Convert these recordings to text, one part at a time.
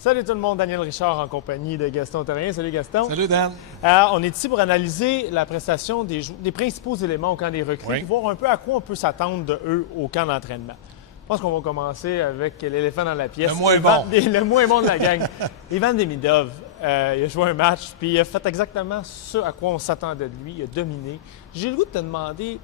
Salut tout le monde, Daniel Richard en compagnie de Gaston Terrien. Salut Gaston. Salut Dan. On est ici pour analyser la prestation des principaux éléments au camp des recrues, Oui. et voir un peu à quoi on peut s'attendre de eux au camp d'entraînement. Je pense qu'on va commencer avec l'éléphant dans la pièce. Le moins bon. Le moins bon de la gang. Ivan Demidov, il a joué un match, puis il a fait exactement ce à quoi on s'attendait de lui. Il a dominé. J'ai le goût de te demander,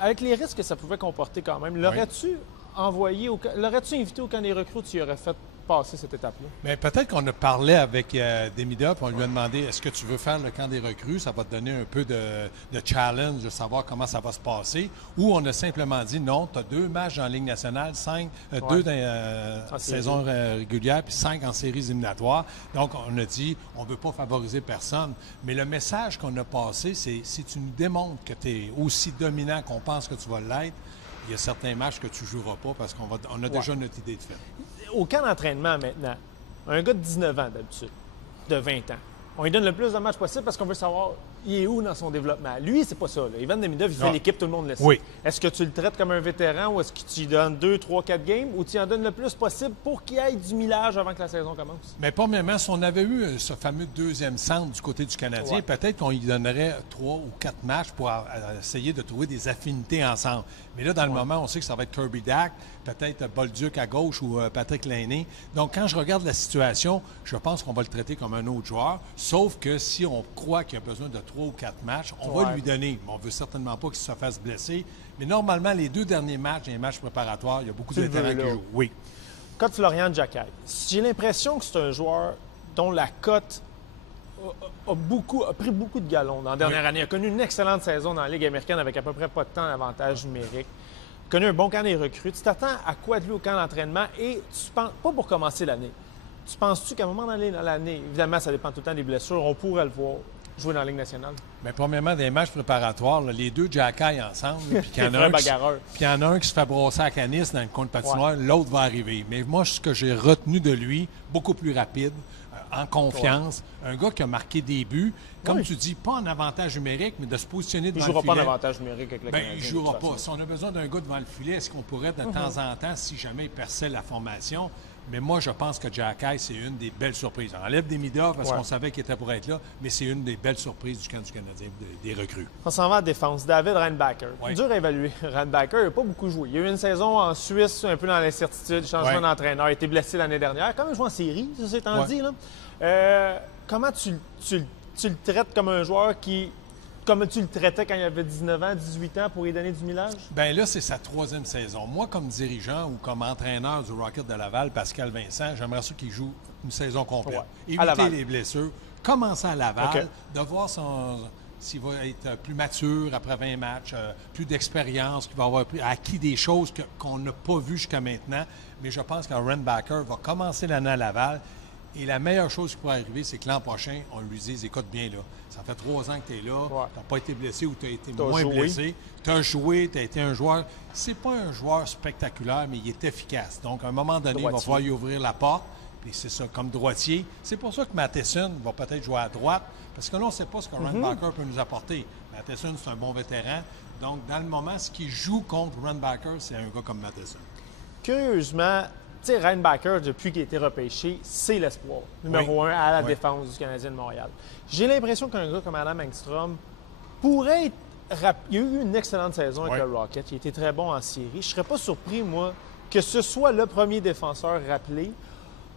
avec les risques que ça pouvait comporter quand même, l'aurais-tu invité au camp des recrues ou tu y aurais fait passer cette étape-là? Mais peut-être qu'on a parlé avec Demidov, on lui a demandé est-ce que tu veux faire le camp des recrues? Ça va te donner un peu de challenge, de savoir comment ça va se passer. Ou on a simplement dit non, tu as 2 matchs en Ligue nationale, 2 dans saison régulière, puis 5 en séries éliminatoires. Donc, on a dit on ne veut pas favoriser personne. Mais le message qu'on a passé, c'est si tu nous démontres que tu es aussi dominant qu'on pense que tu vas l'être, il y a certains matchs que tu ne joueras pas parce qu'on a déjà notre idée de fait. Au camp d'entraînement maintenant, un gars de 19 ans d'habitude, de 20 ans, on lui donne le plus de matchs possible parce qu'on veut savoir il est où dans son développement. Lui, c'est pas ça. Là. Ivan Demidov, il fait l'équipe, tout le monde le sait. Oui. Est-ce que tu le traites comme un vétéran ou est-ce que tu lui donnes 2, 3, 4 games ou tu en donnes le plus possible pour qu'il ait du millage avant que la saison commence? Mais premièrement, si on avait eu ce fameux deuxième centre du côté du Canadien, peut-être qu'on lui donnerait 3 ou 4 matchs pour essayer de trouver des affinités ensemble. Mais là, dans le moment, on sait que ça va être Kirby Dack, peut-être Bolduc à gauche ou Patrick Lainé. Donc, quand je regarde la situation, je pense qu'on va le traiter comme un autre joueur. Sauf que si on croit qu'il a besoin de 3 ou 4 matchs, on va lui donner. Mais on ne veut certainement pas qu'il se fasse blesser. Mais normalement, les 2 derniers matchs, les matchs préparatoires, il y a beaucoup de vétérans qui jouent. Oui. Cote Florian Jacquet. J'ai l'impression que c'est un joueur dont la cote a pris beaucoup de galons dans la dernière année. Il a connu une excellente saison dans la Ligue américaine avec à peu près pas de temps d'avantage numérique. Il a connu un bon camp des recrues. Tu t'attends à quoi de lui au camp d'entraînement et tu penses, pas pour commencer l'année, tu penses-tu qu'à un moment donné dans l'année, évidemment, ça dépend tout le temps des blessures, on pourrait le voir jouer dans la Ligue nationale? Bien, premièrement, des matchs préparatoires, là, les 2 Jacquet ensemble, puis il y en a un qui se fait brosser à canis dans le coin de patinoire, l'autre va arriver. Mais moi, ce que j'ai retenu de lui, beaucoup plus rapide, en confiance, un gars qui a marqué des buts, comme tu dis, pas en avantage numérique, mais de se positionner devant le filet. Il ne jouera pas en avantage numérique avec le Canadien. Il ne jouera pas. Si on a besoin d'un gars devant le filet, est-ce qu'on pourrait de temps en temps, si jamais il perçait la formation? Mais moi, je pense que Jacquet, c'est une des belles surprises. On enlève Demidov parce qu'on savait qu'il était pour être là, mais c'est une des belles surprises du camp du Canadien, des recrues. On s'en va en défense. David Reinbacher. Dur à évaluer. Reinbacher, il n'a pas beaucoup joué. Il a eu une saison en Suisse, un peu dans l'incertitude, changement d'entraîneur. Il a été blessé l'année dernière. Quand même joué en série, ça c'est en dit. Là. Comment tu le traites comme un joueur qui... Comme tu le traitais quand il avait 19 ans, 18 ans pour lui donner du millage? Bien là, c'est sa 3e saison. Moi, comme dirigeant ou comme entraîneur du Rocket de Laval, Pascal Vincent, j'aimerais ça qu'il joue une saison complète. Éviter les blessures, commencer à Laval, de voir s'il va être plus mature après 20 matchs, plus d'expérience, qu'il va avoir acquis des choses qu'on n'a pas vues jusqu'à maintenant. Mais je pense que Reinbacher va commencer l'année à Laval. Et la meilleure chose qui pourrait arriver, c'est que l'an prochain, on lui dise, écoute bien là, ça fait 3 ans que tu es là, tu n'as pas été blessé ou tu as été moins blessé. Tu as joué, tu as été un joueur. C'est pas un joueur spectaculaire, mais il est efficace. Donc, à un moment donné, il va falloir lui ouvrir la porte. Puis c'est ça, comme droitier. C'est pour ça que Matheson va peut-être jouer à droite, parce que là, on ne sait pas ce que Reinbacher peut nous apporter. Matheson, c'est un bon vétéran. Donc, dans le moment, ce qui joue contre Reinbacher, c'est un gars comme Matheson. Curieusement, tu sais, Reinbacher, depuis qu'il a été repêché, c'est l'espoir numéro 1 à la défense du Canadien de Montréal. J'ai l'impression qu'un gars comme Adam Engstrom pourrait être... Il a eu une excellente saison avec le Rocket. Il était très bon en série. Je ne serais pas surpris, moi, que ce soit le premier défenseur rappelé.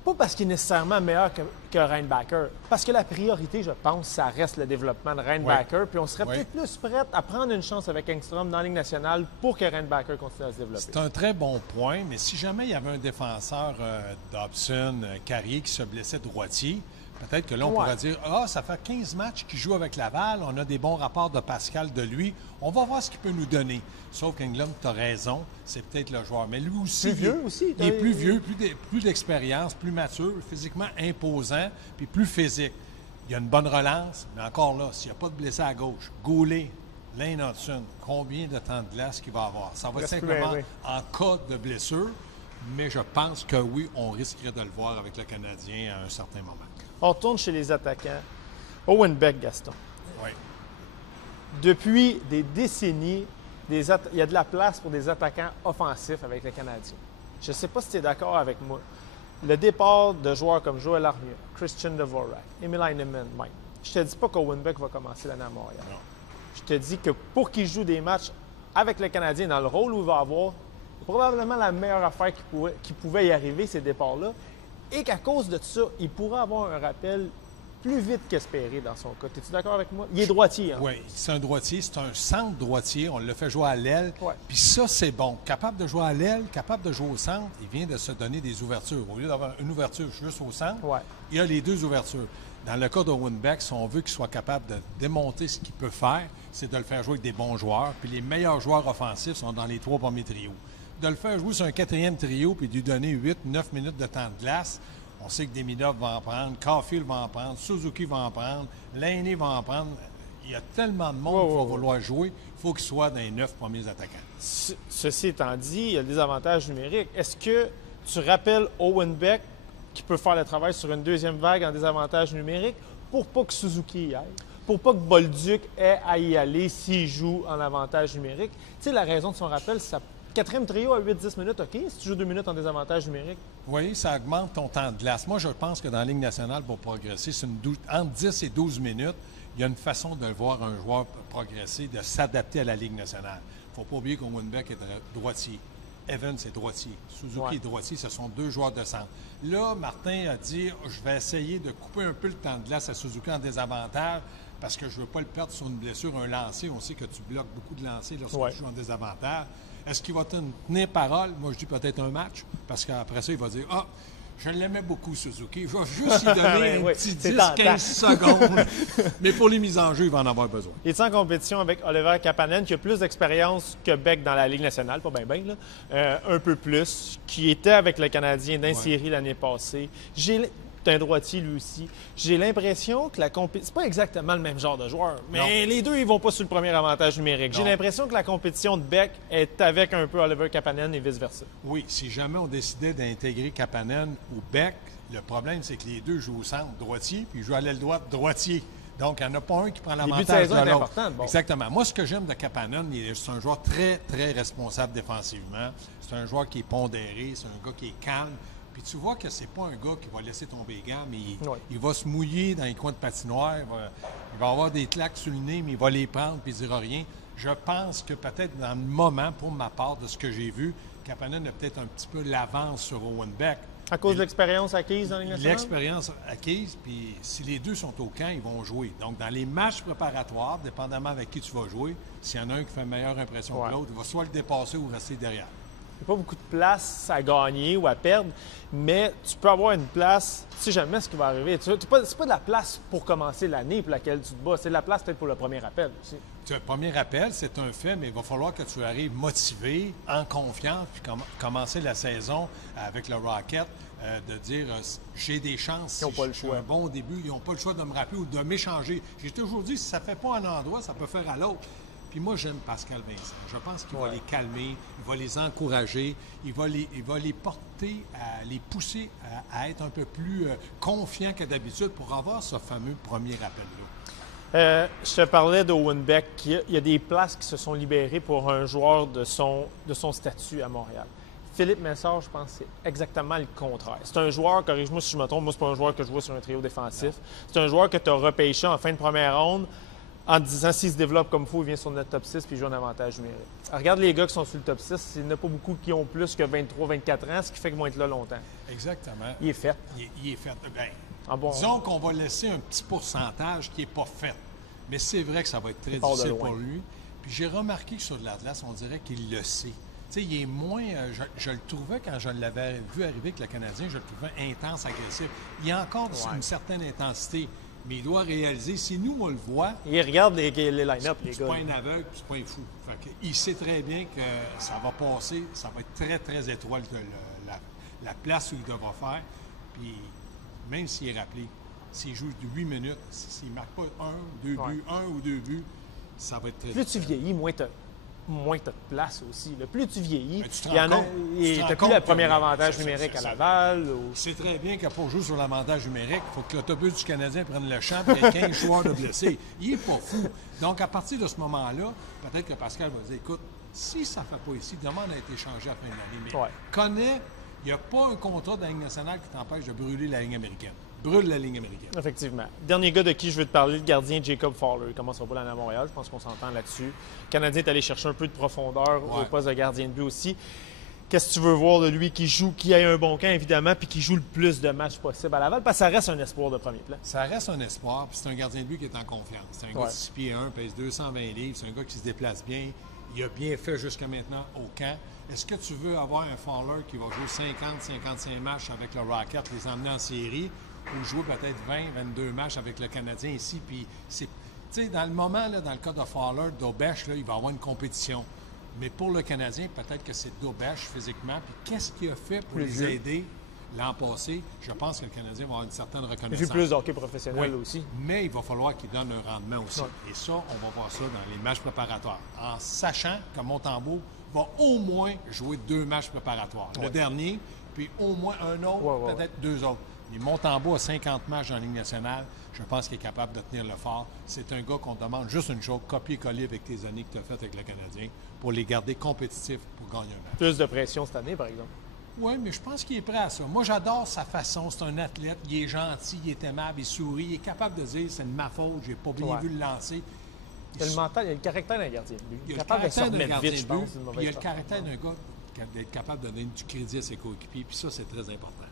Pas parce qu'il est nécessairement meilleur que Reinbacher. Parce que la priorité, je pense, ça reste le développement de Reinbacher. Puis on serait peut-être plus prêt à prendre une chance avec Engstrom dans la Ligue nationale pour que Reinbacher continue à se développer. C'est un très bon point, mais si jamais il y avait un défenseur Dobson, Carrier, qui se blessait droitier, peut-être que là, on pourrait dire « Ah, ça fait 15 matchs qu'il joue avec Laval, on a des bons rapports de Pascal de lui, on va voir ce qu'il peut nous donner. » Sauf qu'Englund, tu as raison, c'est peut-être le joueur. Mais lui aussi, il est plus vieux, plus d'expérience, plus mature, physiquement imposant, puis plus physique. Il y a une bonne relance, mais encore là, s'il n'y a pas de blessé à gauche, Goulet, Lane Hudson, combien de temps de glace qu'il va avoir? Ça va être simplement en cas de blessure, mais je pense que oui, on risquerait de le voir avec le Canadien à un certain moment. On retourne chez les attaquants. Owen Beck, Gaston. Oui. Depuis des décennies, il y a de la place pour des attaquants offensifs avec le Canadien. Je ne sais pas si tu es d'accord avec moi. le départ de joueurs comme Joel Armia, Christian Dvorak, Emil Heinemann, même. Je te dis pas qu'Owen Beck va commencer l'année à Montréal. Non. Je te dis que pour qu'il joue des matchs avec le Canadien dans le rôle où il va avoir, probablement la meilleure affaire qui pouvait y arriver, ces départs-là, et qu'à cause de ça, il pourrait avoir un rappel plus vite qu'espéré dans son cas. Es-tu d'accord avec moi? Il est droitier. Hein? Oui, c'est un droitier. C'est un centre droitier. On le fait jouer à l'aile. Ouais. Puis ça, c'est bon. Capable de jouer à l'aile, capable de jouer au centre, il vient de se donner des ouvertures. Au lieu d'avoir une ouverture juste au centre, il y a les deux ouvertures. Dans le cas d'Owen Beck, si on veut qu'il soit capable de démontrer ce qu'il peut faire, c'est de le faire jouer avec des bons joueurs. Puis les meilleurs joueurs offensifs sont dans les 3 premiers trios. De le faire jouer sur un 4e trio puis de lui donner 8-9 minutes de temps de glace, on sait que Demidov va en prendre, Caulfield va en prendre, Suzuki va en prendre, Laine va en prendre. Il y a tellement de monde qui va vouloir jouer, il faut qu'il soit dans les 9 premiers attaquants. Ceci étant dit, il y a des avantages numériques. Est-ce que tu rappelles Owen Beck qui peut faire le travail sur une deuxième vague en désavantage numérique pour pas que Suzuki y aille, pour pas que Bolduc ait à y aller s'il joue en avantage numérique? Tu sais, la raison de son rappel, c'est ça. 4e trio à 8-10 minutes, OK? Si tu joues 2 minutes en désavantage numérique. Oui, ça augmente ton temps de glace. Moi, je pense que dans la Ligue nationale, pour progresser, c'est entre 10 et 12 minutes. Il y a une façon de voir un joueur progresser, de s'adapter à la Ligue nationale. Il ne faut pas oublier qu'Owen Beck est droitier. Evans est droitier. Suzuki est droitier. Ce sont 2 joueurs de centre. Là, Martin a dit, je vais essayer de couper un peu le temps de glace à Suzuki en désavantage parce que je ne veux pas le perdre sur une blessure, un lancer. On sait que tu bloques beaucoup de lancers lorsque tu joues en désavantage. Est-ce qu'il va tenir parole? Moi, je dis peut-être un match, parce qu'après ça, il va dire « Ah, je l'aimais beaucoup, Suzuki. Je vais juste lui donner un petit 10-15 secondes. » Mais pour les mises en jeu, il va en avoir besoin. Il est en compétition avec Oliver Kapanen, qui a plus d'expérience que Beck dans la Ligue nationale, pas bien, là. Un peu plus, qui était avec le Canadien dans série l'année passée. C'est un droitier, lui aussi. J'ai l'impression que la compétition... C'est pas exactement le même genre de joueur, mais les deux, ils vont pas sur le premier avantage numérique. J'ai l'impression que la compétition de Beck est avec un peu Oliver Kapanen et vice-versa. Oui, si jamais on décidait d'intégrer Kapanen ou Beck, le problème, c'est que les deux jouent au centre droitier, puis ils jouent à l'aile droite droitier. Donc, il n'y en a pas un qui prend l'avantage de l'autre. Bon. Exactement. Moi, ce que j'aime de Kapanen, c'est un joueur très, très responsable défensivement. C'est un joueur qui est pondéré, c'est un gars qui est calme. Puis tu vois que c'est pas un gars qui va laisser tomber les gants, mais il va se mouiller dans les coins de patinoire. Il va avoir des claques sur le nez, mais il va les prendre puis il dira rien. Je pense que peut-être dans le moment, pour ma part, de ce que j'ai vu, Kapanen a peut-être un petit peu l'avance sur Owen Beck. À cause de l'expérience acquise dans les nationale? L'expérience acquise, puis si les deux sont au camp, ils vont jouer. Donc, dans les matchs préparatoires, dépendamment avec qui tu vas jouer, s'il y en a un qui fait une meilleure impression que l'autre, il va soit le dépasser ou rester derrière. Il n'y a pas beaucoup de place à gagner ou à perdre, mais tu peux avoir une place, tu sais jamais ce qui va arriver. C'est pas de la place pour commencer l'année pour laquelle tu te bats, c'est de la place peut-être pour le premier appel aussi. Le premier appel, c'est un fait, mais il va falloir que tu arrives motivé, en confiance, puis commencer la saison avec le Rocket, de dire j'ai des chances. Ils n'ont pas le choix. Un bon début, ils n'ont pas le choix de me rappeler ou de m'échanger. J'ai toujours dit, si ça ne fait pas un endroit, ça peut faire à l'autre. Puis moi, j'aime Pascal Vincent. Je pense qu'il va les calmer, il va les encourager, il va les porter, les pousser à être un peu plus confiants que d'habitude pour avoir ce fameux premier appel-là. Je te parlais d'Owen Beck. Il y a des places qui se sont libérées pour un joueur de son statut à Montréal. Philippe Messard, je pense que c'est exactement le contraire. C'est un joueur, corrige-moi si je me trompe, moi, c'est pas un joueur que je vois sur un trio défensif. C'est un joueur que tu as repêché en fin de première ronde, en te disant s'il se développe comme il faut, il vient sur notre top 6 puis il joue un avantage numérique. Alors, regarde les gars qui sont sur le top 6, il n'y en a pas beaucoup qui ont plus que 23-24 ans, ce qui fait qu'ils vont être là longtemps. Exactement. Il est fait. Il est fait. Bien, bon, disons qu'on va laisser un petit pourcentage qui n'est pas fait. Mais c'est vrai que ça va être très difficile pour lui. Puis j'ai remarqué que sur de l'Atlas, on dirait qu'il le sait. Tu sais, il est moins... je le trouvais, quand je l'avais vu arriver avec le Canadien, je le trouvais intense, agressif. Il y a encore une certaine intensité. Mais il doit réaliser, si nous, on le voit... Il regarde les line-up, les gars. C'est pas un aveugle, c'est pas un fou. Fait il sait très bien que ça va passer, ça va être très, très étroit la place où il devra faire. Puis, même s'il est rappelé, s'il joue de 8 minutes, s'il ne marque pas un ou deux buts, ça va être très Plus tu vieillis, moins tu as de place aussi. Là. Plus tu vieillis, il y en a. Tu n'as plus le premier avantage numérique à Laval. C'est très bien que pour jouer sur l'avantage numérique, il faut que l'autobus du Canadien prenne le champ et qu'il y ait 15 joueurs de blessés. Il n'est pas fou. Donc, à partir de ce moment-là, peut-être que Pascal va dire écoute, si ça ne fait pas ici, demande à être échangé à la fin de l'année. Mais connais Il n'y a pas un contrat de la Ligue nationale qui t'empêche de brûler la ligne américaine. Brûle la ligne américaine. Effectivement. Dernier gars de qui je veux te parler, le gardien Jacob Fowler. Il ne commencera pas l'année à Montréal, je pense qu'on s'entend là-dessus. Le Canadien est allé chercher un peu de profondeur au poste de gardien de but aussi. Qu'est-ce que tu veux voir de lui qui joue, qui a un bon camp, évidemment, puis qui joue le plus de matchs possible à Laval? Parce que ça reste un espoir de premier plan. Ça reste un espoir, puis c'est un gardien de but qui est en confiance. C'est un gars de 6 pieds 1, pèse 220 livres, c'est un gars qui se déplace bien. Il a bien fait jusqu'à maintenant au camp. Est-ce que tu veux avoir un Fowler qui va jouer 50-55 matchs avec le Rocket, les emmener en série, ou jouer peut-être 20-22 matchs avec le Canadien ici? Puis, tu sais, dans le moment, là, dans le cas de Fowler, d'Aubèche, il va avoir une compétition. Mais pour le Canadien, peut-être que c'est d'Aubèche physiquement. Puis qu'est-ce qu'il a fait pour les aider l'an passé? Je pense que le Canadien va avoir une certaine reconnaissance. Il joue plus de hockey professionnel aussi. Mais il va falloir qu'il donne un rendement aussi. Et ça, on va voir ça dans les matchs préparatoires. En sachant que Montembeault va au moins jouer 2 matchs préparatoires. Le dernier, puis au moins un autre, peut-être 2 autres. Mais Montembeault a 50 matchs dans la Ligue nationale. Je pense qu'il est capable de tenir le fort. C'est un gars qu'on demande juste une chose, copier-coller avec tes années que tu as faites avec le Canadien pour les garder compétitifs pour gagner un match. Plus de pression cette année, par exemple. Oui, mais je pense qu'il est prêt à ça. Moi, j'adore sa façon. C'est un athlète. Il est gentil, il est aimable, il sourit. Il est capable de dire c'est de ma faute, j'ai pas bien vu le lancer. Il a le mental, il a le caractère d'un gardien de but. Il a le caractère d'un gardien vite, de je pense. Il a le caractère d'un gars d'être capable de donner du crédit à ses coéquipiers. Puis ça, c'est très important.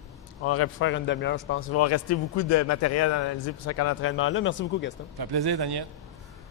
On aurait pu faire une demi-heure, je pense. Il va rester beaucoup de matériel à analyser pour ce camp d'entraînement-là. Merci beaucoup, Gaston. Ça fait plaisir, Daniel.